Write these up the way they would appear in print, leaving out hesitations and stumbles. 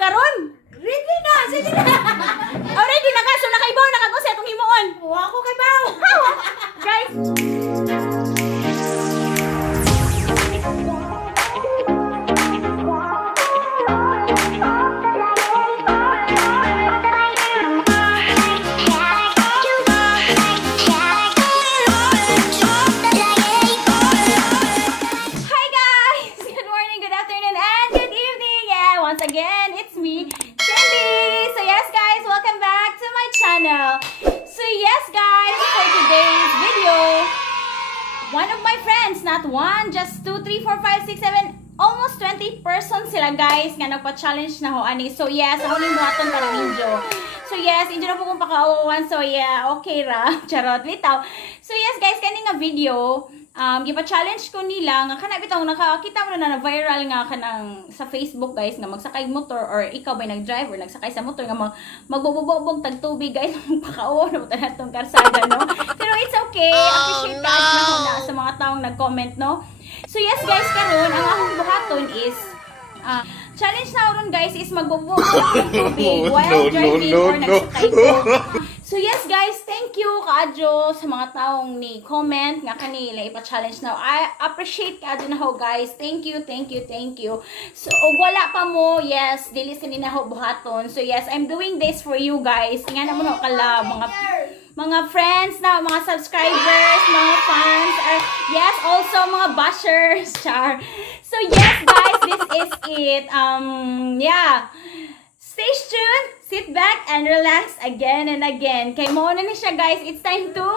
karon. Ready na! Sige na! Already na ka, so nakaibaw na kag usa itong himuon. Huwag ako kay Bao! Guys, hi guys! Good morning, good afternoon, and good evening! Yeah, once again, it's me, Cindy! So yes guys, welcome back to my channel. So yes guys, for today's video, one of my friends, not one, just 2, 3, 4, 5, 6, 7, almost 20 persons sila guys nga nagpa-challenge na ho ani. So yes, ako ning buhaton para ninyo. So yes, hindi na po kong pakauwan. So yeah, okay ra. Charot, bitaw. So yes guys, kani nga video, gipa-challenge ko nila nga kana bitaw nakakita mo na viral nga kanang sa Facebook guys nga magsakay motor or ikaw ba nag-drive or nagsakay sa motor nga magbububog tag tubig guys pakauwan mo ta natong karsada no. Pero it's okay. Appreciate ka na sa mga taong nag-comment no. So yes guys, karon ang akong buhaton is challenge na ron guys is magbubog ng tubig while driving or nagsakay ko. So yes guys, thank you kaadyo sa mga taong ni comment nga kanila ipa-challenge na. I appreciate kaadyo na ho guys. Thank you, thank you, thank you. So wala pa mo, yes, dili sini na ho buhaton. So yes, I'm doing this for you guys. Nga na mo no kala mga friends na, mga subscribers, mga fans, or yes, also mga bashers, char. So yes guys, this is it. Yeah. Stay tuned, sit back, and relax again and again. Kay mo na siya guys, it's time to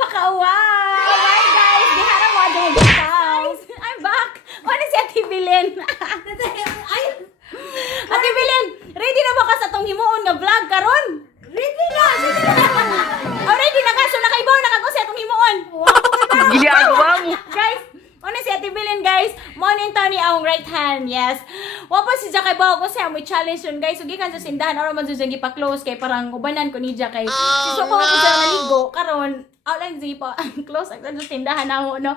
pakauwa. Alright guys, di harang mo dyan guys. I'm back. Ano si Ate Belen? Ate Belen, ready na ba ka sa tong himuon nga vlog karon? Ready na! Sige na! Already na ka, so nakaibaw na kag usa itong himuon. Huwag ako kay Bao! Ginagawa mo. Guys, ano si Ate Belen guys? Morning to ni ang right hand, yes. Wa pa si Jakay Bao ko siya mo challenge yun guys. Sugi kan sa sindahan or man sugi pa close kay parang ubanan ko ni Jakay. So ko sa maligo karon lang di pa close ang sa tindahan na mo no.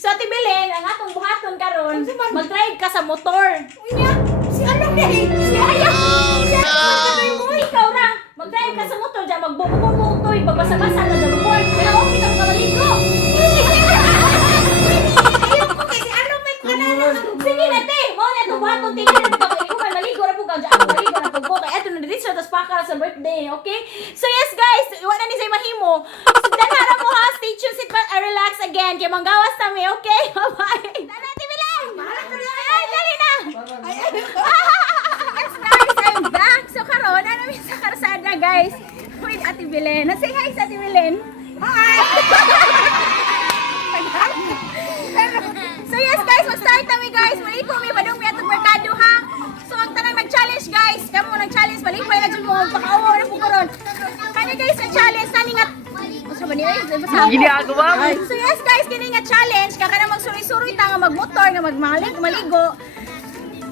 So Ate Belen, ang atong buhaton karon, mag-drive ka sa motor. Unya! Si Anong dahil! Si Ayaw! Si Ayaw! Mo ikaw na. Mag-drive ka sa motor diyan magbububuto, babasa-basa na sa motor. Pero okay na ka maligo. Ayaw ko kay si Anong may kanana! Sige na te, mo na to buhaton tingin na ka maligo kay maligo ra po ka diyan. Maligo na po kay eto na dito tas pakara sa birthday, okay? So yes guys, wala ni say mahimo. So danara mo ha, stay tuned, sit back and relax again. Kay manggawas tami, okay? Bye. Dali Ate Belen. Ay, dali na. Yes guys, I'm back. So karon ano mi sa karsada guys. With Ate Belen. Say hi sa Ate Belen. Hi. So yes guys, mag-start kami guys. Maliko mi badong mi atong merkado ha. So ang tanang nag-challenge guys, kamo nag-challenge maliko na jud mo pakawo na po karon. Kani guys ang challenge nani nga Usa ba ni ay Ginagawa mo. So yes guys, kini nga challenge kaka na magsuri-suri ta nga magmotor nga maligo.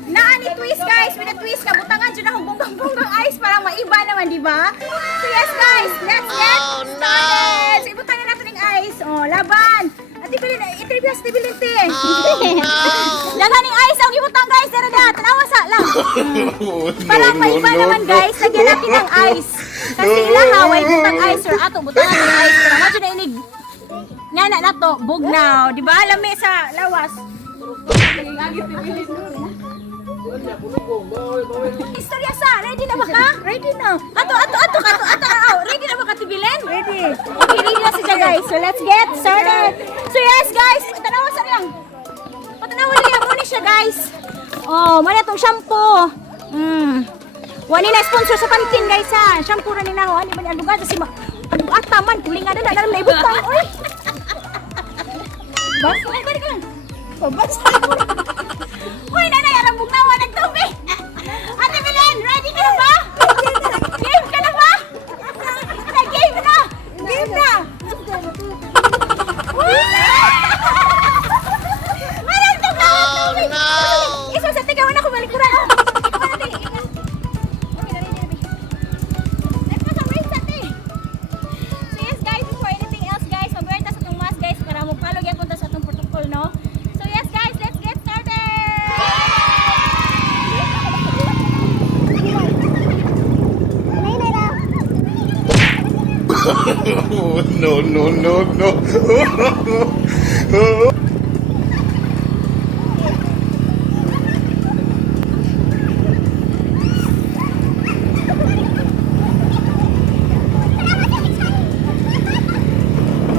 Naa ni twist guys, twist ka butangan jud na bunggang ice para maiba naman, di ba? So yes guys, let's get started. So ibutangan natin ng ice. Oh, laban. Ate Belen, interview si Belen te. Dagan ning ice ang ibutang guys, dere da, tanawa sa lang. Para maiba naman guys, lagyan natin ng ice. Kasi ilahaway butang ice or ato butangan ng ice. Para madyo na inig. Nga na to, bugnaw, di ba? Lami sa lawas. Istorya sa, ready na ba ka? Ready na. Ato. Ready na ba ka, Tibilen? Ready. Okay, ready na siya guys. So let's get started. So yes guys, tanawa sa lang. Patanawa niya mo ni siya guys. Oh, mana tong shampoo. Wani na sponsor sa Pantene guys ha. Shampoo ra ni na ho, ani ba ni adugad si ataman kulingan na dalam na ibutang. Oy. Bas, ay balik lang. Bas. Uy, nanay, arang bugnawa nagtubig! Ate Belen, ready ka na ba? Game ka na ba? Game na! Game na! Arang tubig! Isa sa tigawan ako balikuran! So yes guys, before anything else guys, mag-wear ta sa itong mask guys para mo follow yung punta sa itong protocol, no? So yes guys, let's get started! No, no, no, no.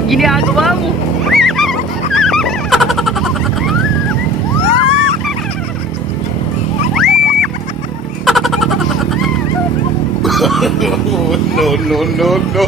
Ginagawa mo. No, no, no, no.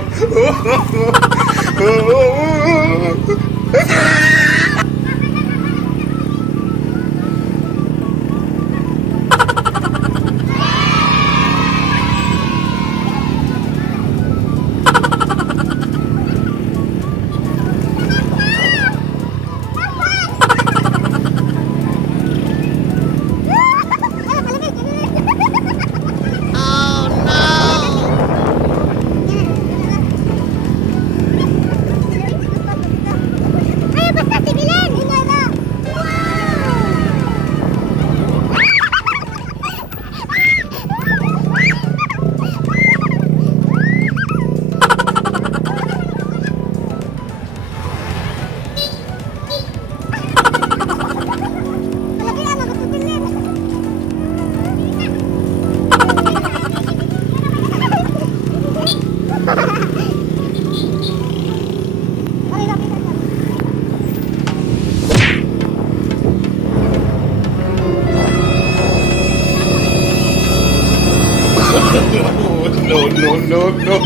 Ay, basta sibilan! Ingay na! Malaki ang mga sibilan! Ay, lapit na. No, no, no, no.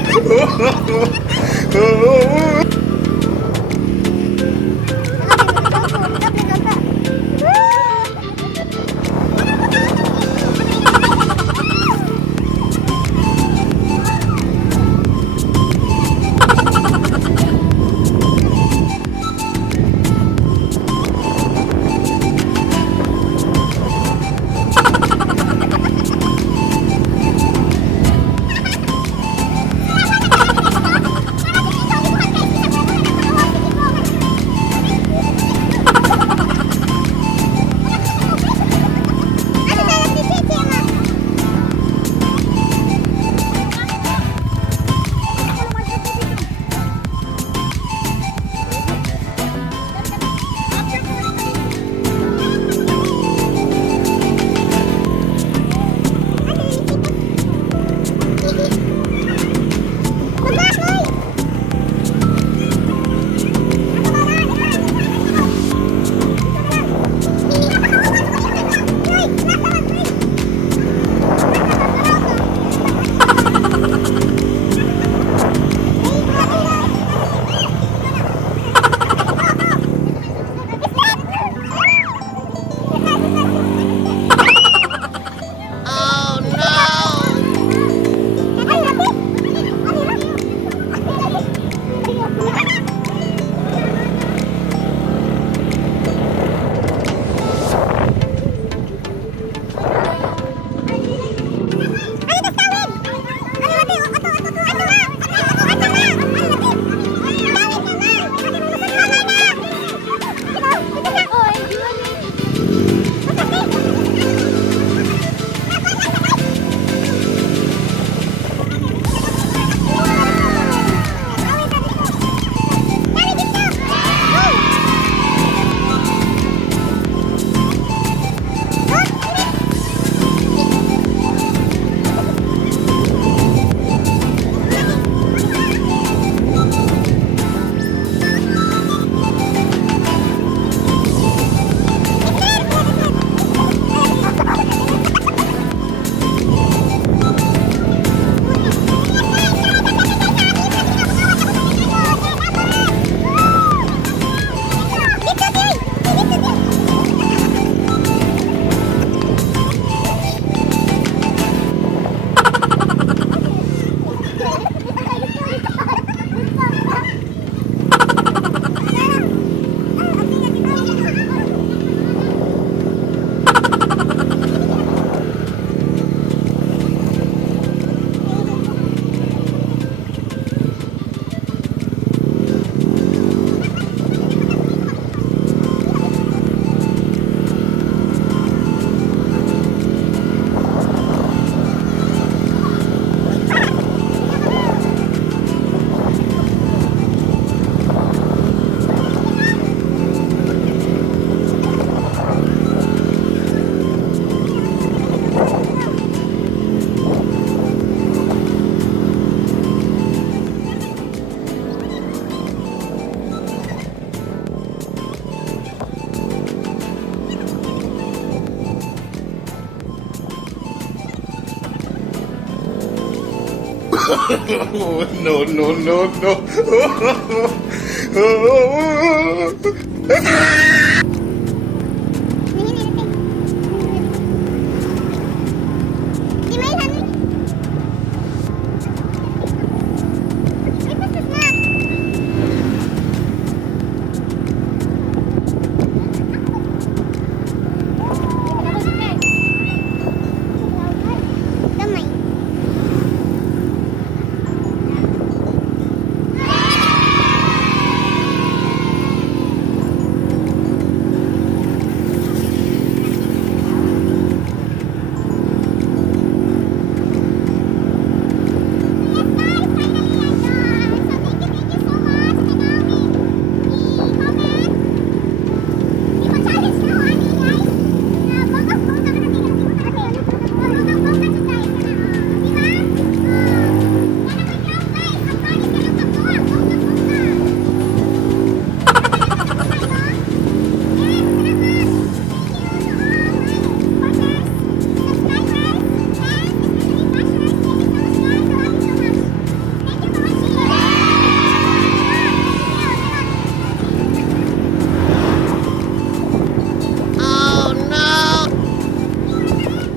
No, no, no, no.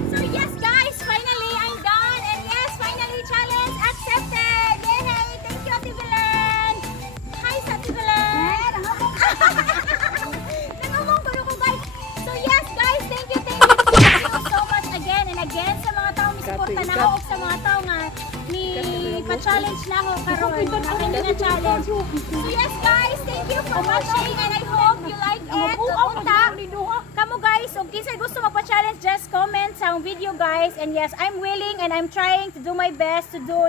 So yes guys, finally I'm done and yes, finally challenge accepted. Yay! Thank you Ate Belen. Hi sa Ate Belen. Nangumong ko guys. So yes guys, thank you so much again and again sa mga taong misuporta na ako ug sa mga tao nga ni pa-challenge na ako karon. Aking nga challenge. So yes guys, thank you for watching and I hope you like it. Kamu guys, kung kinsay gusto magpa-challenge, just comment sa video guys. And yes, I'm willing and I'm trying to do my best to do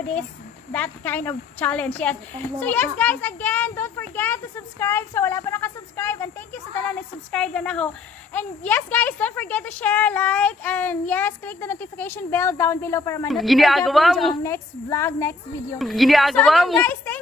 that kind of challenge. Yes. So yes guys, again, don't forget to subscribe sa wala pa naka-subscribe. And thank you sa tanan na subscribe na ako. And yes guys, don't forget to share, like, and yes, click the notification bell down below para ma-notify Ginagawa ka mo. ang next vlog, next video. Ginagawa So mo. guys, thank